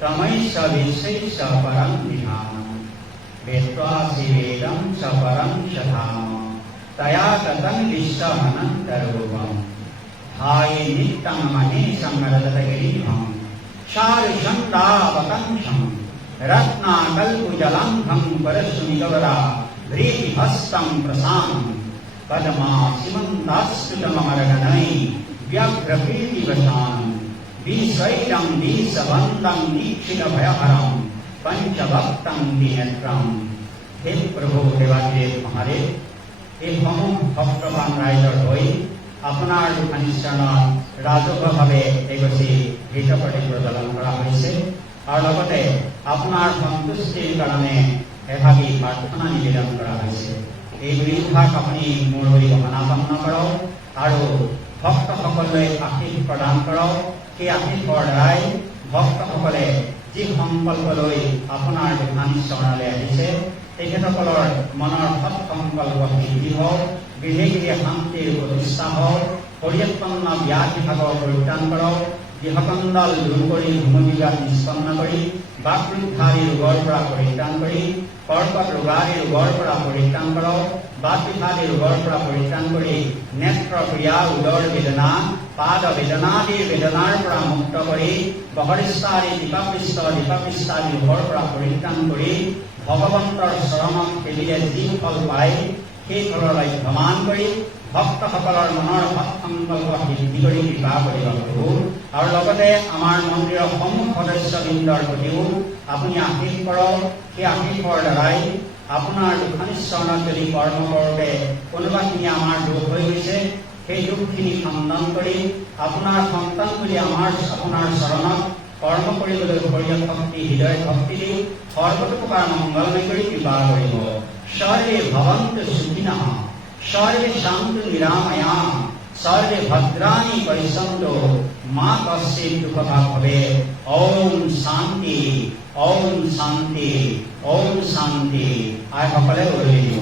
क्रमैश्च विश्वैश्च परं विधानम् वेत्त्वासि वेदं च परं च धाम तया ततं विश्वमनन्तरूपम् ध्याये नित्यं महेशं रजतगिरिभं शारुषण्डावकंशं रत्नाकल्पजलंघं परशुनिगवरा व्रीहिहस्तं प्रसानं पद्मासिमन्तास्तुतममरगणै व्यग्रकीर्तिवशानं विस्वैरं विसवन्तं दीक्षितभयहरं पंचभक्तं विनेत्रं। हे प्रभु देवादेव महादेव, এই সমূহ ভক্তবান ৰাইজৰ হৈ আপোনাৰ দুখানিচৰণত ৰাজহুৱাভাৱে এগছি ঘৃতপ্ৰদীপ প্ৰজ্বলন কৰা হৈছে আৰু লগতে আপোনাৰ সন্তুষ্টিৰ কাৰণে এভাগী প্ৰাৰ্থনা নিবেদন কৰা হৈছে। এই দুইভাগ আপুনি মোৰ হৈ অনাপন্ন কৰক আৰু ভক্তসকললৈ আশীষ প্ৰদান কৰক। সেই আশীষৰ দ্বাৰাই ভক্তসকলে যি সংকল্প লৈ আপোনাৰ দুখানিচৰণলৈ আহিছে তেখেতসকলৰ মনৰ সৎ সংকল্প সিদ্ধি হওক, গৃহে গৃহে শান্তিৰ প্ৰতিষ্ঠা হওক, পৰিত্ৰাণ ব্যাধি ভাগৰ পৰিত্ৰাণ কৰক, গৃহকন্দল দূৰ কৰি ভূমিবিবাদ নিষ্পন্ন কৰি বাকৃদ্ধাৰী ৰোগৰ পৰা পৰিত্ৰাণ কৰি কৰ্কট ৰোগাৰী ৰোগৰ পৰা পৰিত্ৰাণ কৰক, বাতবিষাদী ৰোগৰ পৰা পৰিত্ৰাণ কৰি নেত্ৰ ক্ৰিয়া উদৰ বেদনা পাদ বেদনাদিৰ বেদনাৰ পৰা মুক্ত কৰি বহৰিষ্ঠাৰী দীপাপৃষ্ঠাদি ৰোগৰ পৰা পৰিত্ৰাণ কৰি ভগৱন্তৰ চৰণত খেলিলে যি ফল পায় সেই ফললৈ ভ্ৰমণ কৰি ভক্তসকলৰ মনৰ সৎ সংকল্প সিদ্ধি কৰি কৃপা কৰিব প্ৰভু। আৰু লগতে আমাৰ মন্দিৰৰ সমূহ সদস্যবৃন্দৰ প্ৰতিও আপুনি আশীষ কৰক। সেই আশীষৰ দ্বাৰাই আপোনাৰ দুখানিচৰণত যদি কৰ্ম কৰোঁতে কোনোবাখিনি আমাৰ দোষ হৈ গৈছে সেই দোষখিনি খণ্ডন কৰি আপোনাৰ সন্তান বুলি আপোনাৰ চৰণত কৰ্ম কৰিবলৈ শৰীৰ শক্তি হৃদয় শক্তি দি সৰ্বতোপ্ৰকাৰ মংগলময় কৰি কৃপা কৰিব। সৰ্বে ভৱন্তু সুখিনঃ সর্বে শান্তু নিরাময়া সর্বে ভদ্রাণি পশ্যন্তু মা কশ্চিৎ দুঃখভাগ ভবে। ওম শান্তি ওম শান্তি ওম শান্তি। আর সকলে ওলাই দিব।